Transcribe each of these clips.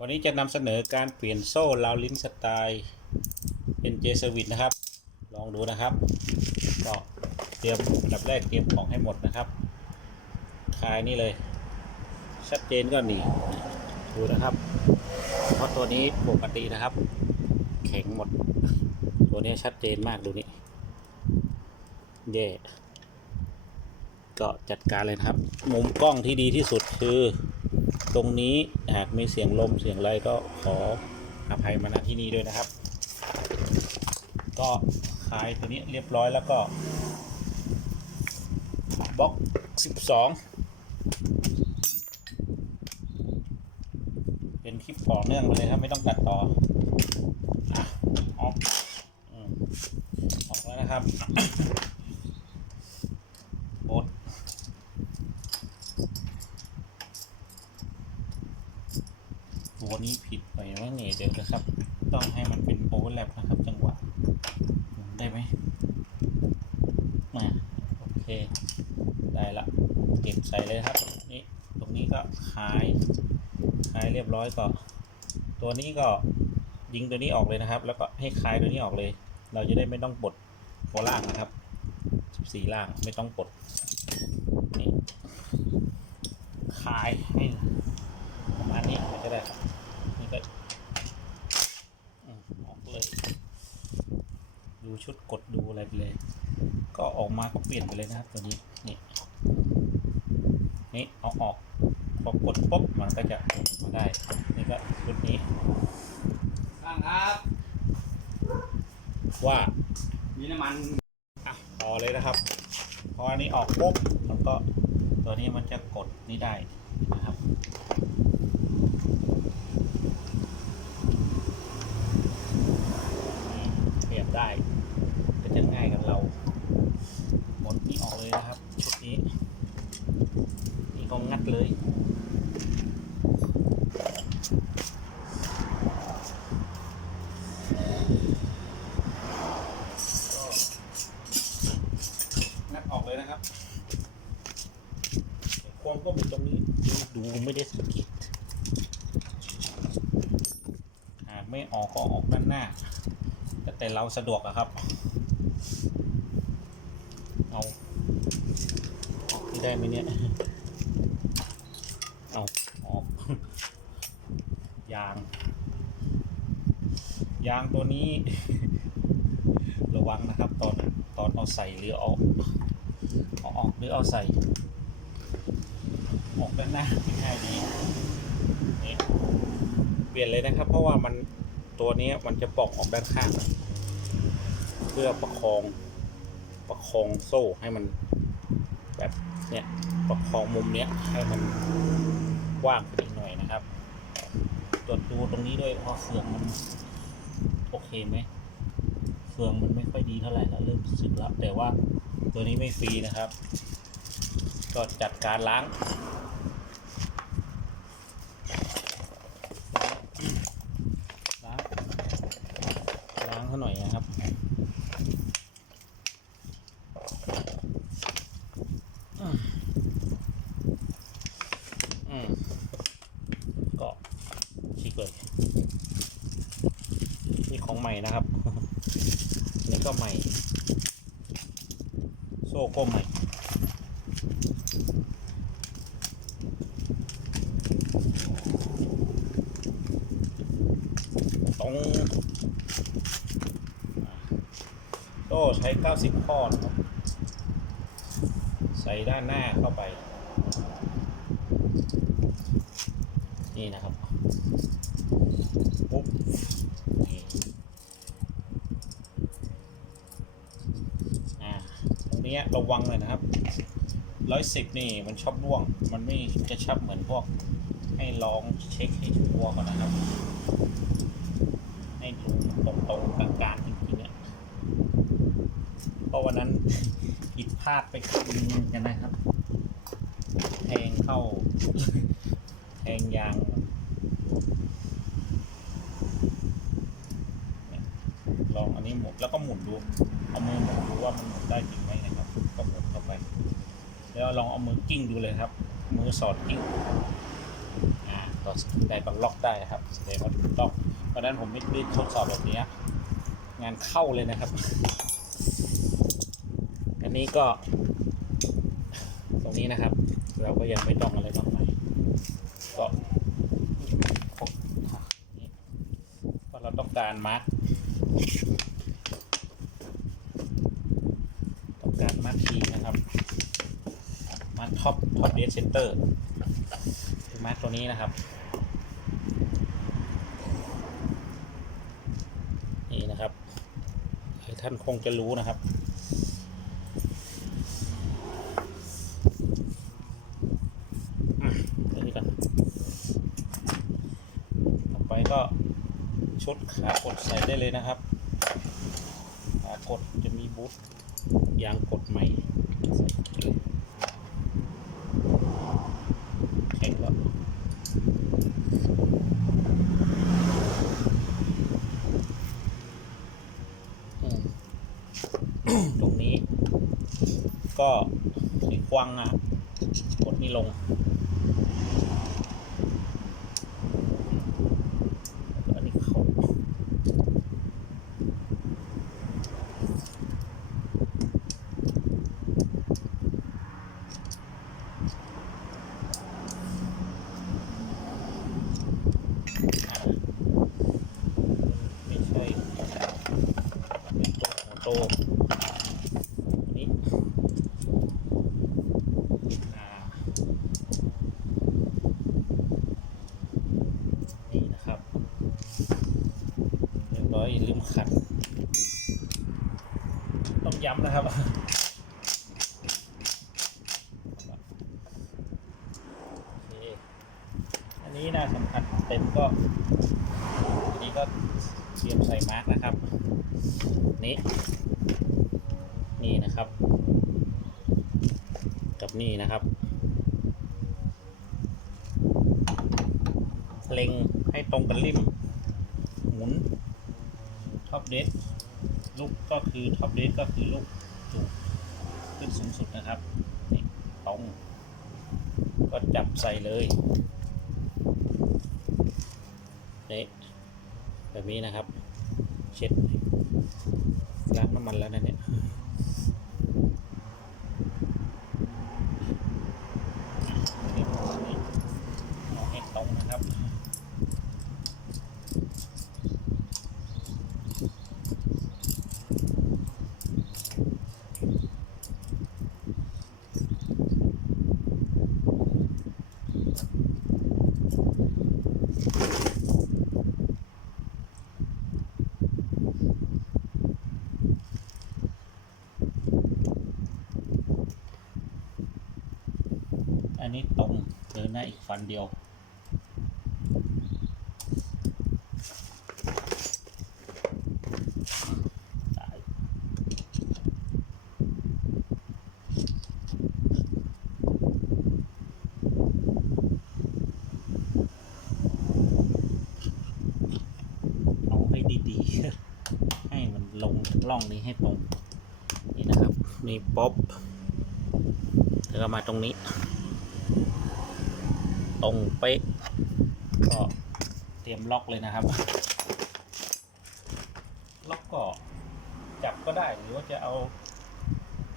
วันนี้จะนำเสนอการเปลี่ยนโซ่ลาวลิ้นสไตล์เป็นเจสวิตนะครับ ลองดูนะครับ ก็เตรียมอันดับแรกเตรียมของให้หมดนะครับคลายนี่เลย ชัดเจนก็หนีดูนะครับ เพราะตัวนี้ปกตินะครับ แข็งหมด ตัวนี้ชัดเจนมากดูนี่เย่ก็จัดการเลยครับ มุมกล้องที่ดีที่สุดคือ ตรงนี้หากมีเสียงลมเสียงอะไรก็ขออภัยมาณที่นี้ด้วยนะครับ ก็คลายตัวนี้เรียบร้อยแล้วก็บล็อก 12 เป็นคลิปต่อเนื่องไปเลยครับ ไม่ต้องตัดต่อออกออกแล้วนะครับด ตัวนี้ผิดไปว่าไงเดี๋ยวนะครับ ต้องให้มันเป็นโอเวอร์แลปนะครับ จังหวะหมุนได้ไหม มาโอเคได้ละเก็บใส่เลยครับนี่ตรงนี้ก็คลายคลายเรียบร้อยก็ ตัวนี้ก็ยิงตัวนี้ออกเลยนะครับ แล้วก็ให้คลายตัวนี้ออกเลย เราจะได้ไม่ต้องปลดตัวล่างนะครับสีล่างไม่ต้องปลดนี่คลายให้ประมาณนี้ก็ได้ครับนี่ก็ออกเลย ดูชุดกดดูอะไรไปเลย ก็ออกมาก็เปลี่ยนไปเลยนะครับตัวนี้นี่นี่เอาออกพอกดปุ๊บมันก็จะมาได้นี่ก็ชุดนี้ช่างครับ ว่ามีน้ำมันอะต่อเลยนะครับพออันนี้ออกปุ๊บมันก็ตัวนี้มันจะกดนี่ได้นะครับเปลี่ยนได้ก็จะง่ายกับเราหมดนี้ออกเลยนะครับ ชุดนี้ นี่ก็งัดเลยก็งัดออกเลยนะครับความก็อยู่ตรงนี้ ดูไม่ได้สังเกตหากไม่ออกก็ออกด้านหน้า แต่แต่เราสะดวกอะครับ เอาออกที่ได้ไหมเนี่ย เอาออก ยาง ยางตัวนี้ ระวังนะครับ ตอนตอนเอาใส่หรือเอาเอาออกหรือเอาใส่ ด้านหน้าง่ายดีนี่เปลี่ยนเลยนะครับ เพราะว่ามันตัวนี้มันจะปอกออกด้านข้าง เพื่อประคองประคองโซ่ให้มันแบบเนี้ยประคองมุมเนี้ยให้มันกว้างขึ้นอีกหน่อยนะครับตรวจดูตรงนี้ด้วยว่าเฟืองมันโอเคไหมเฟืองมันไม่ค่อยดีเท่าไหร่แล้วเริ่มสึกแล้วแต่ว่าตัวนี้ไม่ฟรีนะครับ ก็จัดการล้าง ล้างล้าง เขาหน่อยนะครับอือก็ชิกเลยนี่ของใหม่นะครับ นี่ก็ใหม่ โซ่ก็ใหม่ ตรง โต้ใช้ 90 ข้อนะครับ ใส่ด้านหน้าเข้าไป นี่นะครับปุ๊บนี่อ่าตรงนี้ระวังเลยนะครับร้อยสิบนี่มันชอบร่วง มันไม่กระชับเหมือนพวก ให้ลองเช็คให้ชัวร์ก่อนนะครับ ให้ดูตรงตรงๆกลางๆจริงๆเนี่ย เพราะวันนั้นผิดพลาดไปครั้งนึงกันนะครับ แทงเข้า แทงยางลองอันนี้หมุนแล้วก็หมุนดู เอามือหมุนดูว่ามันหมุนได้จริงไหมนะครับ ก็หมุนเข้าไป แล้วลองเอามือกิ้งดูเลยครับ มือสอดกิ้งอ่าก็ได้บังล็อกได้ครับแสดงว่าถูกต้องเพราะนั้นผมไม่ได้ทดสอบแบบนี้ งานเข้าเลยนะครับ นนี้ก็ ตรงนี้นะครับ เราก็ยังไม่ต้องอะไรมากมายก็ก็เราต้องการมาร์กต้องการมาร์กทีนะครับ มาร์กท็อปท็อปเดสเซนเตอร์คือมาร์กตัวนี้นะครับนี่นะครับหลายท่านคงจะรู้นะครับ อืมตัวนี้ก่อนต่อไปก็ ชุดขากดใส่ได้เลยนะครับขากดจะมีบูทยางกดใหม่แข็งแล้วตรงนี้ ก็สีควางอะ กดนี่ลง อันนี้เขาไม่ใช่เป็นตัวหัวโตอันนี้อ่า นี่นะครับ เรียบร้อยอย่าลืมขัด ต้องย้ำนะครับอันนี้นะสำคัญเต็มก็อันนี้ก็เตรียมใส่มาร์กนะครับ นี่นี่นะครับ กับนี่นะครับ เล็งให้ตรงกับริมหมุน ท็อปเดสลูกก็คือท็อปเดสก็คือลูกจูกขึ้นสูงสุดนะครับนี่ตรงก็จับใส่เลยนี่แบบนี้นะครับ เช็ดล้างน้ำมันแล้วนะเนี่ยนี่เอาให้ตรงนะครับ อันนี้ตรงเดินหน้าอีก ฟันเดียว เอาให้ดีๆ ให้มันลงล่องนี้ให้ตรง นี่นะครับ นี่ป๊อปแล้วก็มาตรงนี้ รงเป๊ะก็เตรียมล็อกเลยนะครับ ล็อกก็จับก็ได้หรือว่าจะเอา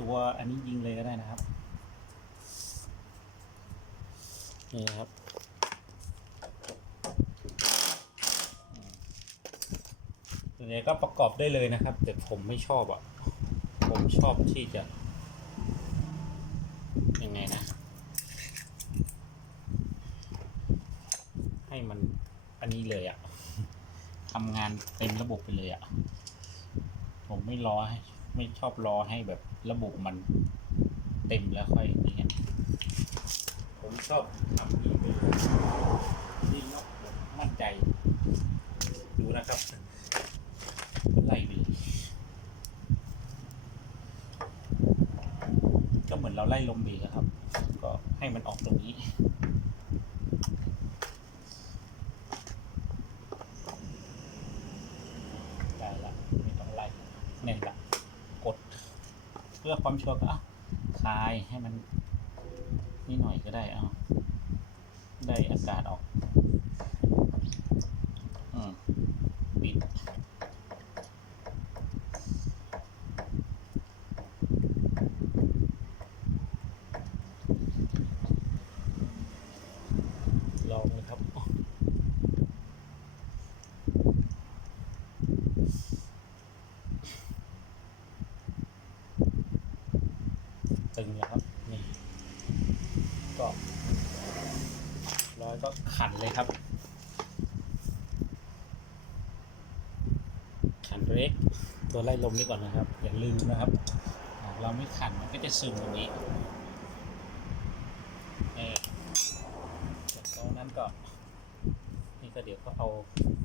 ตัวอันนี้ยิงเลยก็ได้นะครับนี่นะครับอืมส่วนใหญ่ก็ประกอบได้เลยนะครับ แต่ผมไม่ชอบอะ ผมชอบที่จะ ยังไงนะ ให้มันอันนี้เลยอะทำงาน เต็มระบบไปเลยอะผมไม่รอให้ ไม่ชอบรอให้แบบระบบมันเต็มแล้วค่อยอย่างเงี้ยผมชอบทำนี้ไปเลยนี่นกมั่นใจ ดูนะครับไล่ไปเลยก็เหมือนเราไล่ลมเบรกอะครับ ก็ให้มันออกตรงนี้ ได้ละไม่ต้องไล่เนี่ยละกด เพื่อความชัวร์ก็คลายให้มันนี่หน่อยก็ได้เอาได้อากาศออก้อยก็ขันเลยครับ ขันเบรกตัวไล่ลมนี่ก่อนนะครับ อย่าลืมนะครับหากเราไม่ขันมันก็จะซึมตรงนี้เออจากตรงนั้นก็ นี่ก็เดี๋ยวก็เอา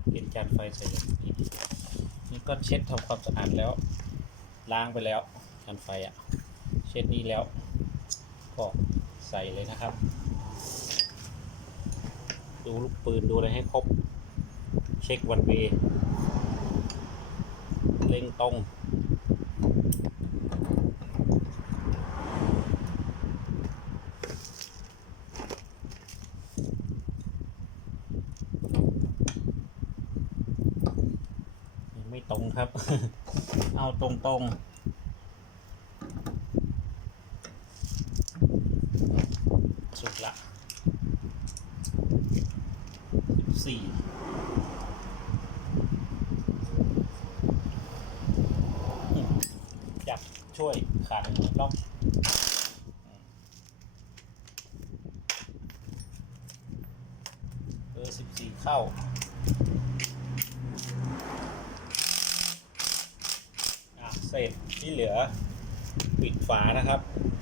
เกณฑ์จานไฟใส่ลงนี้นี่ก็เช็ดทำความสะอาดแล้ว ล้างไปแล้วจานไฟอะ่ะ เช็ดนี้แล้วก็ใส่เลยนะครับ ดูลูกปืนดูอะไรให้ครบ เช็ควันเวเล็งตรงยังไม่ตรงครับ เอาตรงตรงๆสุดละสิบสี่อืมจับ ช่วยขาดล็อกเออสิบสี่เข้าเสร็จที่เหลือปิดฝานะครับ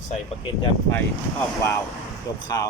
ใส่ประเก็นยานไฟเข้าวาล์วจบข่าว